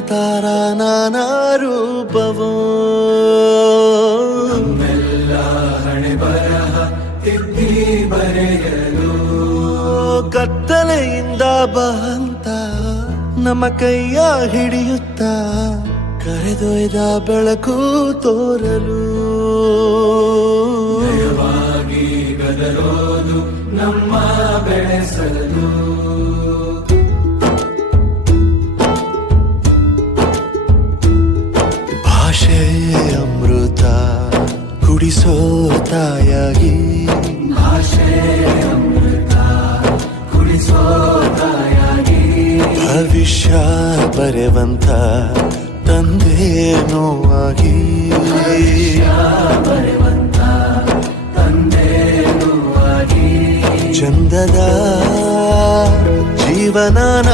ತಾರ ತಿದ್ದಿ ಬರೆಯಲು. ಕತ್ತಲೆಯಿಂದ ಬಹಂತ ನಮ್ಮ ಕೈಯ ಹಿಡಿಯುತ್ತ ಕರೆದೊಯ್ದ ಬೆಳಕು ತೋರಲು. ಭಾಷೆ ಅಮೃತ ಕುಡಿಸೋ ತಾಯಾಗಿ. ಭವಿಷ್ಯ ಬರೆವಂತ ತಂದೇನೋ ಆಗಿ ಚಂದದ ಜೀವನ ನೀಡಿ